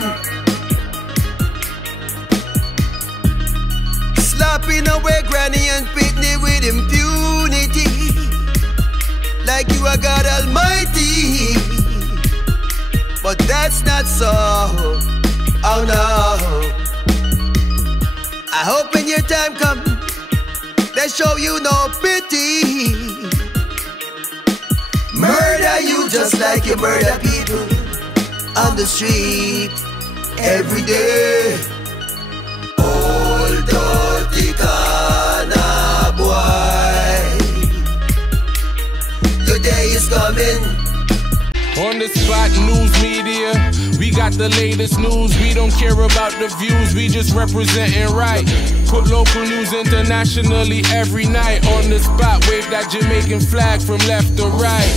coming. Slapping away granny and pitney with impunity, like you are God Almighty. But that's not so. Oh no. I hope when your time comes, they show you no pity. Murder you just like you murder people on the street every day. Old dirty Kana boy, your day is coming. On the spot, news media, we got the latest news. We don't care about the views, we just representing right. Put local news internationally every night. On the spot, wave that Jamaican flag from left to right.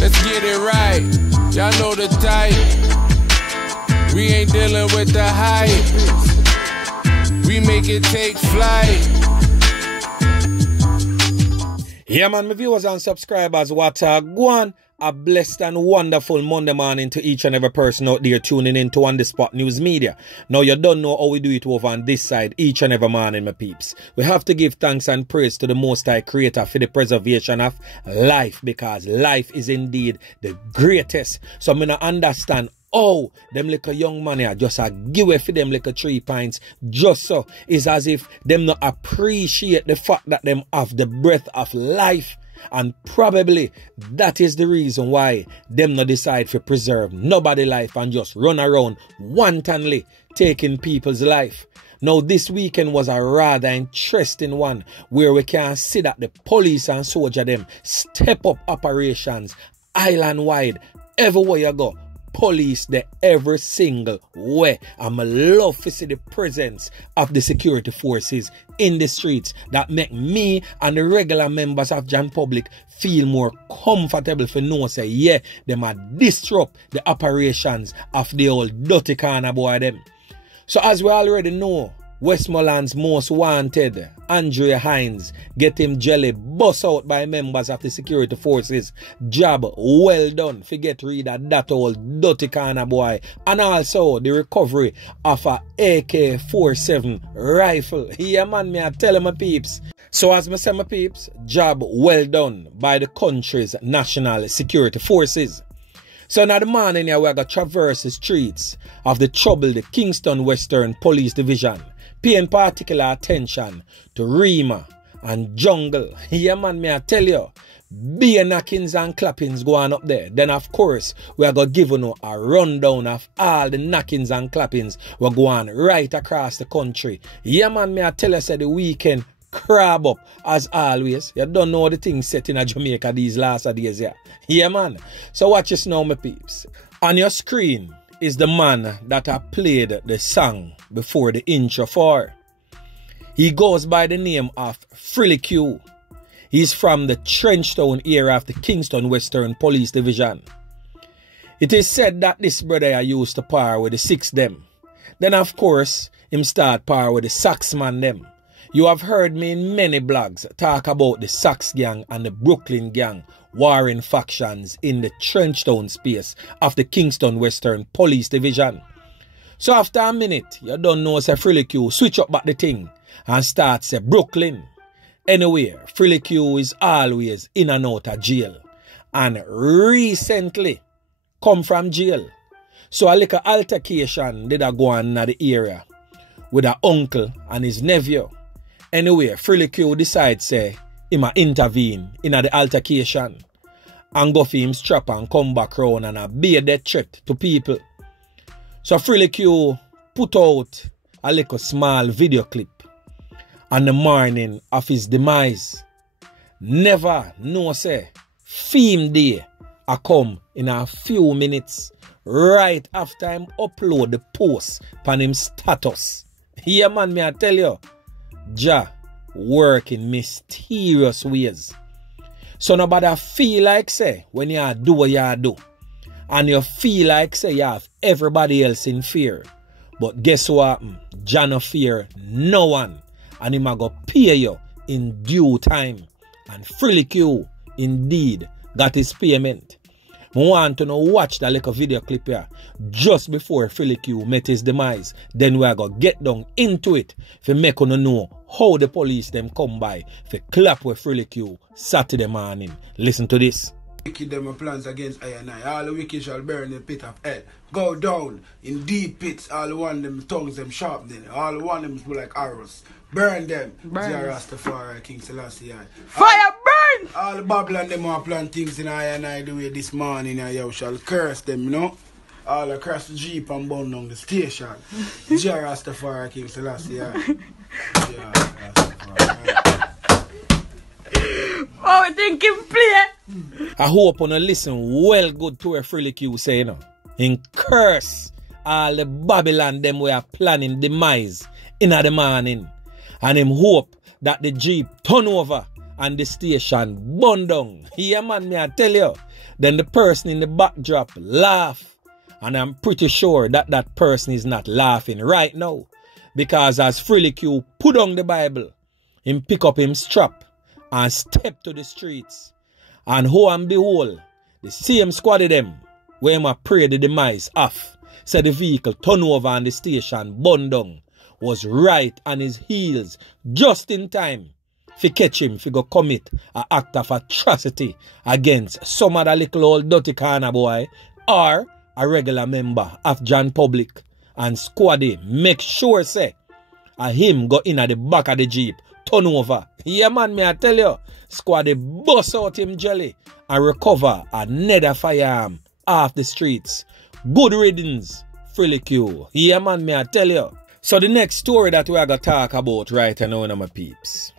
Let's get it right, y'all know the type. We ain't dealing with the hype, we make it take flight. Yeah man, my viewers and subscribers, what a go on. A blessed and wonderful Monday morning to each and every person out there tuning in to On The Spot News Media. Now you don't know how we do it over on this side each and every morning, my peeps. We have to give thanks and praise to the Most High Creator for the preservation of life, because life is indeed the greatest. So I'm going to understand how them little young man here just a give away for them little 3 pints just so. It's as if them not appreciate the fact that them have the breath of life. And probably that is the reason why them not decide to preserve nobody life and just run around wantonly taking people's life. Now this weekend was a rather interesting one where we can see that the police and soldier them step up operations island wide everywhere you go. Police the every single way. I'm love to see the presence of the security forces in the streets that make me and the regular members of Jan Public feel more comfortable for know say yeah, them a disrupt the operations of the old dirty corner boy them. So as we already know, Westmoreland's most wanted, Andrea Hines, get him jelly bust out by members of the security forces. Job well done. Forget rid of that old dirty corner boy. And also the recovery of a AK-47 rifle. Yeah man, me I tell my peeps. So as me say my peeps, job well done by the country's national security forces. So now the morning here we are going to traverse the streets of the troubled Kingston Western Police Division, paying particular attention to Rima and Jungle. Yeah man, me I tell you, beer knockings and clappings going up there. Then of course, we are going to give you a rundown of all the knockings and clappings we're going right across the country. Yeah man, me I tell you, say the weekend crab up as always. You don't know the things set in Jamaica these last days, yeah. Yeah man. So watch this now, my peeps. On your screen is the man that I played the song before the intro for. He goes by the name of Frilly. He's from the Trenchtown area of the Kingston Western Police Division. It is said that this brother used to par with the six them. Then of course, him start par with the Saxman them. You have heard me in many blogs talk about the Sax gang and the Brooklyn gang warring factions in the Trenchtown space of the Kingston Western Police Division. So after a minute, you don't know say Frilly switch up back the thing and start say Brooklyn. Anyway, Frilly is always in and out of jail and recently come from jail. So a little altercation did a go on in the area with an uncle and his nephew. Anyway, Frilly decides say him a intervene in the altercation and go for him strap and come back round and be a death threat to people. So Frilly put out a little small video clip on the morning of his demise. Never know say Fame Day a come in a few minutes right after him upload the post on him status. Yeah man, me I tell you, Jah work in mysterious ways. So nobody feel like say when you do what you do. And you feel like say you have everybody else in fear. But guess what? Jah no fear no one. And him a go pay you in due time. And Frilly indeed got his payment. I want to know watch that little video clip here just before Frilly Q met his demise. Then we are going to get down into it to make you know how the police them come by to clap with Frilly Q Saturday morning. Listen to this. Wicked them plans against I and I. All the wicked shall burn the pit of hell. Go down in deep pits. All the one them tongues them sharp then. All the one them be like arrows. Burn them. Zia Rastafari, King Selassie. Fire burn! All the Babylon them want plan things in I and I the way this morning. You shall curse them, you know. All across the Jeep and burn down the station. Zia Rastafari, King Selassie. Zia Rastafari. Oh, I think him play. I hope you listen well good to what Frilly Q say, you know. In curse all the Babylon them we are planning demise in the morning. And him hope that the Jeep turn over and the station burn down. Yeah, man, me I tell you. Then the person in the backdrop laugh. And I'm pretty sure that that person is not laughing right now. Because as Frilly Q put on the Bible, him pick up him strap and step to the streets. And ho and behold, the same Squady them, where him a pray the demise off, said the vehicle turn over and the station burn down, was right on his heels just in time to catch him to go commit an act of atrocity against some other little old dirty corner boy or a regular member of John Public. And Squady make sure say him go in at the back of the Jeep, turn over. Yeah, man, me I tell you, Squady bust out him jelly and recover another firearm off the streets. Good riddance, Frilly Q. Yeah, man, me I tell you. So the next story that we are going to talk about right now, my peeps.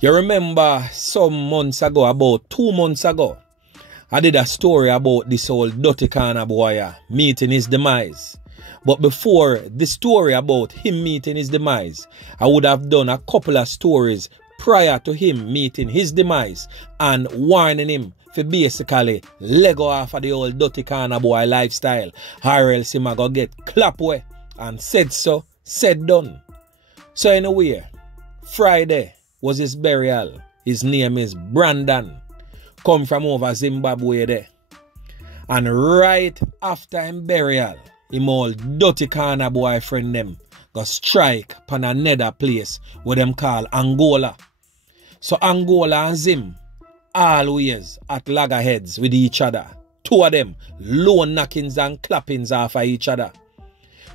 You remember some months ago, about 2 months ago, I did a story about this old dirty corner boy meeting his demise. But before the story about him meeting his demise, I would have done a couple of stories prior to him meeting his demise and warning him for basically let go off of the old dirty corner boy lifestyle, or else him a go get ClapWeh. And said so, said done. So anyway, Friday was his burial. His name is Brandon. Come from over Zimbabwe there. And right after him burial, him old dirty corner boy friend them go strike upon another place where them call Angola. So Angola and Zim always at loggerheads with each other. Two of them lone knockings and clappings off of each other.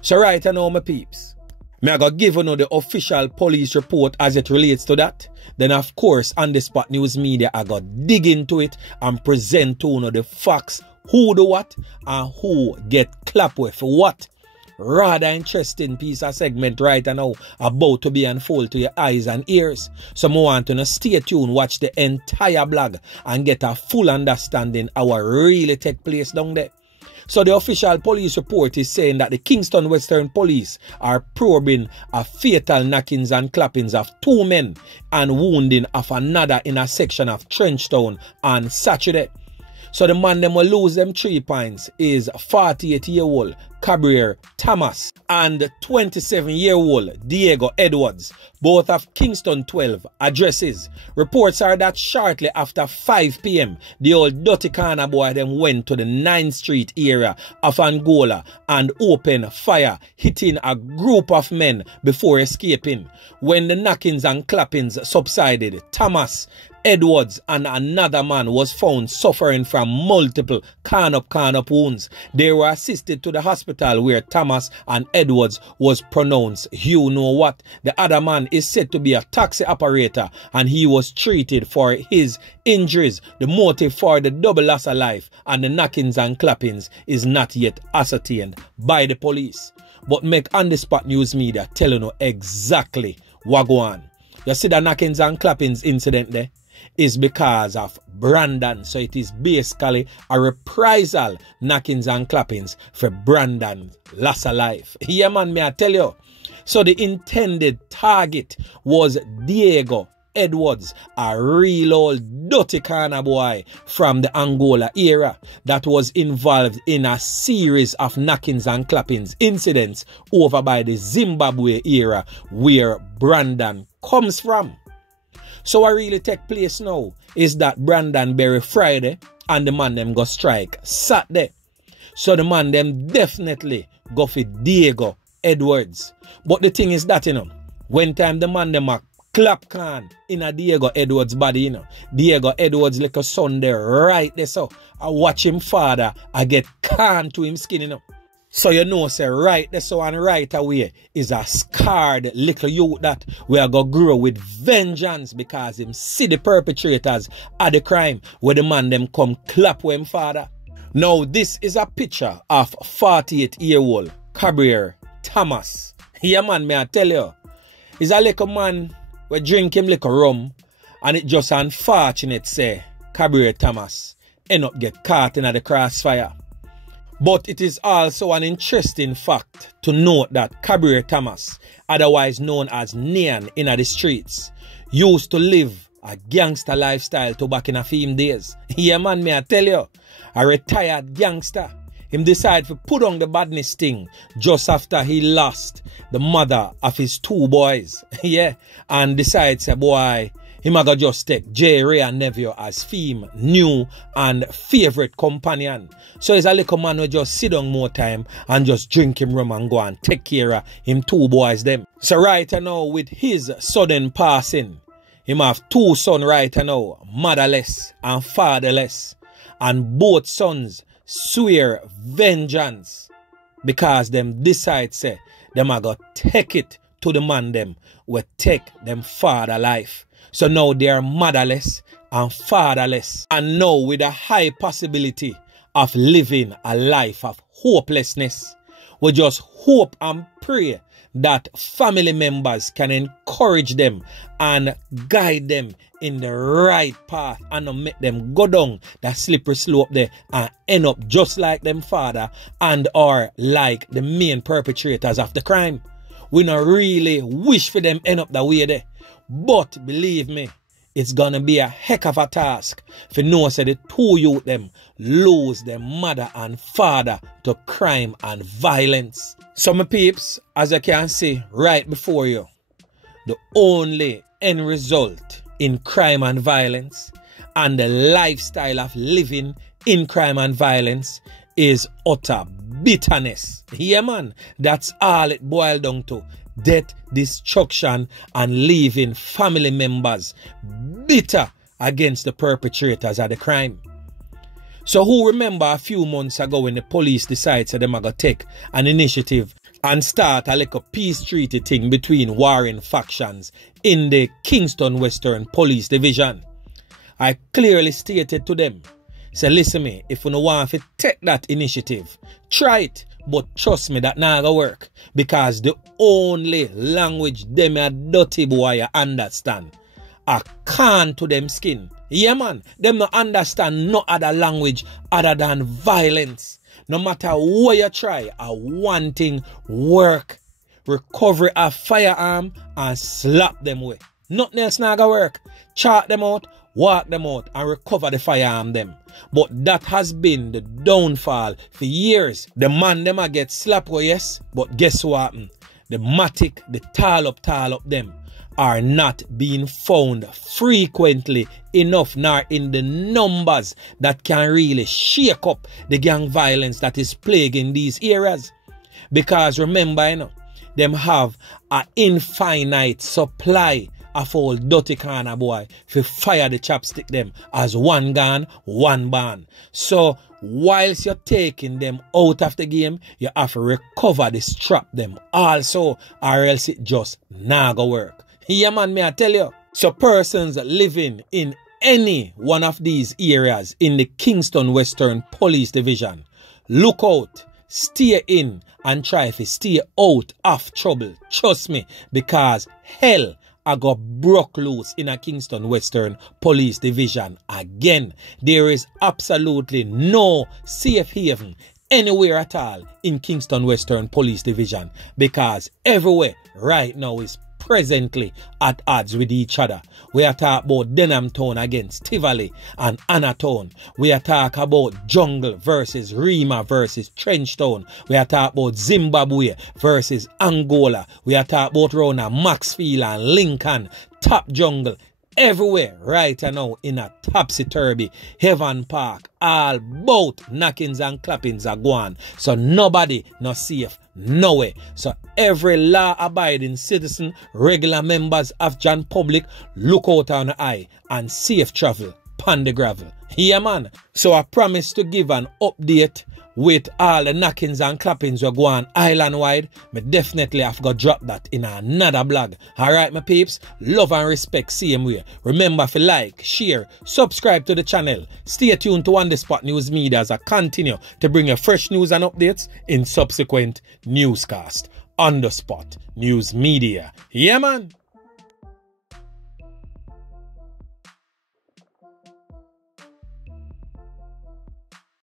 So right now, my peeps, me I go give you the official police report as it relates to that. Then of course on the Spot News Media I go dig into it and present to you the facts, who do what and who get ClapWeh for what. Rather interesting piece of segment right now about to be unfold to your eyes and ears. So I want to stay tuned, watch the entire blog and get a full understanding how it really take place down there. So the official police report is saying that the Kingston Western Police are probing a fatal knockings and clappings of 2 men and wounding of another in a section of Trenchtown on Saturday. So the man them will lose them 3 points is 48-year-old Cabrier Thomas and 27-year-old Diego Edwards, both of Kingston 12 addresses. Reports are that shortly after 5 p.m, the old dirty corner boy then went to the 9th Street area of Angola and opened fire, hitting a group of men before escaping. When the knockings and clappings subsided, Thomas, Edwards and another man was found suffering from multiple corn-up wounds. They were assisted to the hospital where Thomas and Edwards was pronounced you know what. The other man is said to be a taxi operator and he was treated for his injuries. The motive for the double loss of life and the knockings and clappings is not yet ascertained by the police. But make On The Spot News Media tell you exactly what go on. You see the knockings and clappings incident there is because of Brandon. So it is basically a reprisal knockings and clappings for Brandon's loss of life. Yeah, man, may I tell you. So the intended target was Diego Edwards, a real old dirty corner boy from the Angola era that was involved in a series of knockings and clappings incidents over by the Zimbabwe era where Brandon comes from. So what really take place now is that Brandon bury Friday and the man them go strike Saturday. So the man them definitely go for Diego Edwards. But the thing is that, you know, when time the man them a clap can in a Diego Edwards body, you know, Diego Edwards like a son there right there, so I watch him father, I get can to him skin, you know. So you know, say right there, so and right away is a scarred little youth that we are gonna grow with vengeance because him see the perpetrators of the crime where the man them come clap with him father. Now this is a picture of 48-year-old Cabrir Thomas. Yeah man, may I tell you, he's a little man we drink him little rum and it just unfortunate say Cabrir Thomas end up get caught in the crossfire. But it is also an interesting fact to note that Cabrir Thomas, otherwise known as Nian in the streets, used to live a gangster lifestyle to back in a film days. Yeah man, may I tell you, a retired gangster. Him decide to put on the badness thing just after he lost the mother of his 2 boys. Yeah, and decide say boy, him a go just take J. Ray and nephew as fame, new and favorite companion. So he's a little man who just sit down more time and just drink him rum and go and take care of him 2 boys them. So right now with his sudden passing, him have 2 sons right now, motherless and fatherless. And both sons swear vengeance because them decide say them a go take it to the man them will take them father life. So now they are motherless and fatherless, and now with a high possibility of living a life of hopelessness. We just hope and pray that family members can encourage them and guide them in the right path and not make them go down that slippery slope there and end up just like them father and or like the main perpetrators of the crime. We not really wish for them end up that way there. But believe me, it's gonna be a heck of a task for know say the 2 youth them lose their mother and father to crime and violence. So my peeps, as you can see right before you, the only end result in crime and violence and the lifestyle of living in crime and violence is utter bitterness. Yeah man, that's all it boiled down to. Death, destruction, and leaving family members bitter against the perpetrators of the crime. So who remember a few months ago when the police decided that they might go take an initiative and start a little peace treaty thing between warring factions in the Kingston Western Police Division? I clearly stated to them, say listen me, if you don't want to take that initiative, try it. But trust me, that not gonna work. Because the only language them a dirty boy understand a can to them skin. Yeah man, them not understand no other language other than violence. No matter what you try, a one thing work. Recover a firearm and slap them away. Nothing else not gonna work. Chart them out, walk them out and recover the firearm them. But that has been the downfall for years. The man them a get slapped, yes, but guess what happened? The matic, the tall up them are not being found frequently enough nor in the numbers that can really shake up the gang violence that is plaguing these areas. Because remember, you know, them have an infinite supply of old dirty kind of boy for fire the chopstick them as one gun, one ban. So whilst you're taking them out of the game, you have to recover the strap them also, or else it just not go work. Yeah man, may I tell you. So persons living in any one of these areas in the Kingston Western Police Division, look out, stay in and try to stay out of trouble. Trust me, because hell I got broke loose in a Kingston Western Police Division again. There is absolutely no safe haven anywhere at all in Kingston Western Police Division because everywhere right now is presently at odds with each other. We are talking about Denham Town against Tivoli and Anatown. We are talking about Jungle versus Rima versus Trenchtown. We are talking about Zimbabwe versus Angola. We are talking about Rona, Maxfield and Lincoln, Top Jungle. everywhere right now in a topsy-turvy, Heaven Park, all both knockings and clappings are gone. So nobody no safe, nowhere. So every law-abiding citizen, regular members of John Public, look out on the eye and safe travel pon the gravel. Yeah, man. So I promise to give an update with all the knockings and clappings we go on island-wide. Me definitely have got drop that in another blog. Alright, my peeps? Love and respect same way. Remember to like, share, subscribe to the channel. Stay tuned to On The Spot News Media as I continue to bring you fresh news and updates in subsequent newscast. On The Spot News Media. Yeah, man.